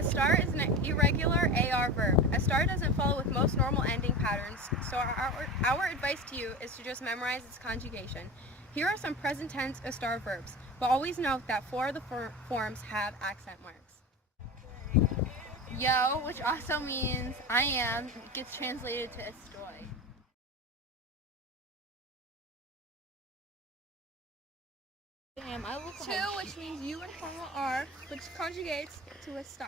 Estar is an irregular AR verb. Estar doesn't follow with most normal ending patterns, so our advice to you is to just memorize its conjugation. Here are some present tense Estar verbs, but always note that 4 of the forms have accent marks. Yo, which also means I am, gets translated to estoy. Damn, I look To, which means you and formal are, which conjugates to estás.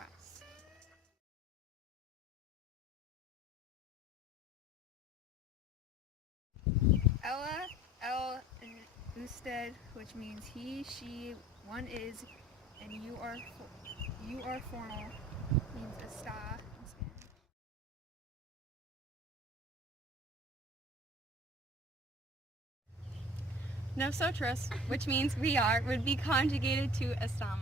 Ella, el, usted, which means he, she, one is, and you are formal, means está in Spanish. Nosotros, which means we are, would be conjugated to estamos.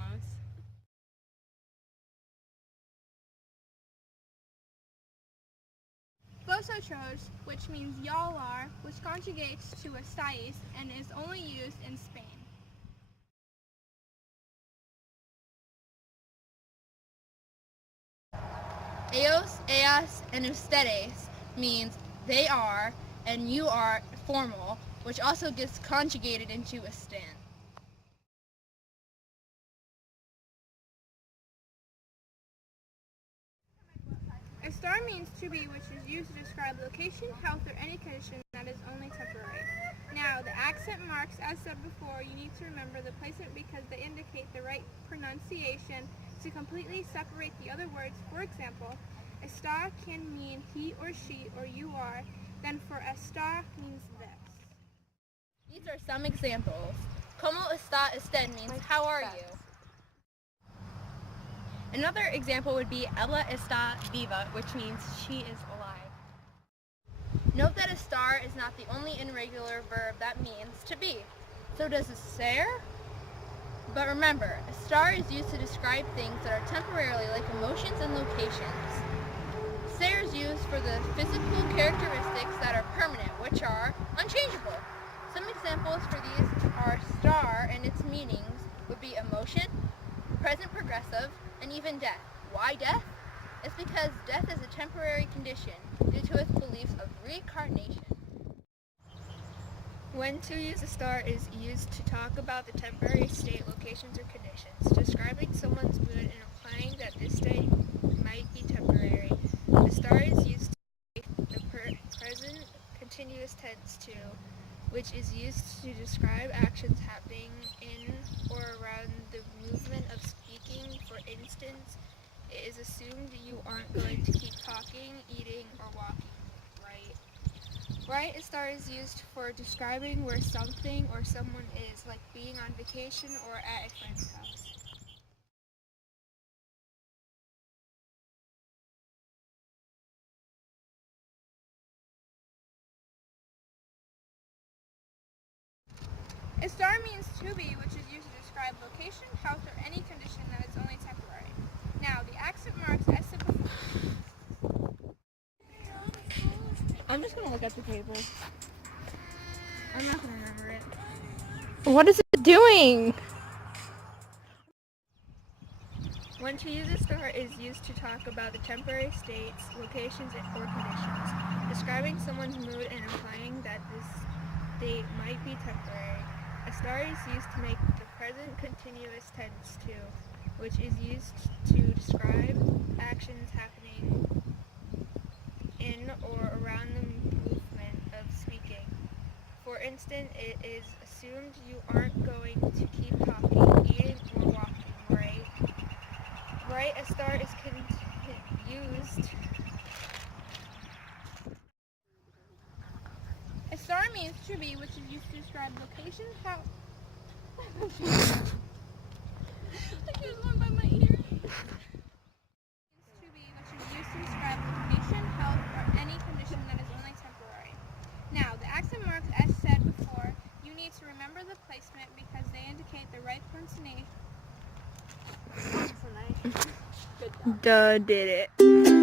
Vosotros, which means y'all are, which conjugates to estáis and is only used in Spain. Ellos, ellas, and ustedes means they are and you are formal, which also gets conjugated into están. Estar means to be, which is used to describe location, health, or any condition that is only temporary. Now, the accent marks, as said before, you need to remember the placement because they indicate the right pronunciation to completely separate the other words. For example, estar can mean he or she or you are, then for estar means this. These are some examples. Como está usted means how are you? Another example would be ella está viva, which means she is alive. Note that estar is not the only irregular verb that means to be. So does ser? But remember, estar is used to describe things that are temporarily like emotions and locations. Ser is used for the physical characteristics that are permanent, which are unchangeable. Some examples for these are star and its meanings would be emotion, present progressive, and even death. Why death? It's because death is a temporary condition due to its beliefs of reincarnation. When to use estar is used to talk about the temporary state, locations, or conditions, describing someone's mood and implying that this state might be temporary. Estar is used to make the present continuous tense too, which is used to describe actions happening in or around the movement of speaking. For instance, it is assumed you aren't going to keep talking, eating, or walking, right? Right estar is used for describing where something or someone is, like being on vacation or at a friend's house. Estar means to be, which is used to describe location, health, or any condition that is only temporary. Now, the accent marks, as said before. I'm just going to look at the table. I'm not going to remember it. What is it doing? When to use estar is used to talk about the temporary states, locations, or conditions, describing someone's mood and implying that this state might be temporary. Estar is used to make the present continuous tense too, which is used to describe actions happening in or around the movement of speaking. For instance, it is assumed you aren't going to keep talking, eating, or walking, right? Right estar is used. Estar means to be, which is used to describe location, health. I can't one by my ear. To be, which is used to describe location, health, or any condition that is only temporary. Now, the accent marks, as said before, you need to remember the placement because they indicate the right pronunciation. Duh, did it.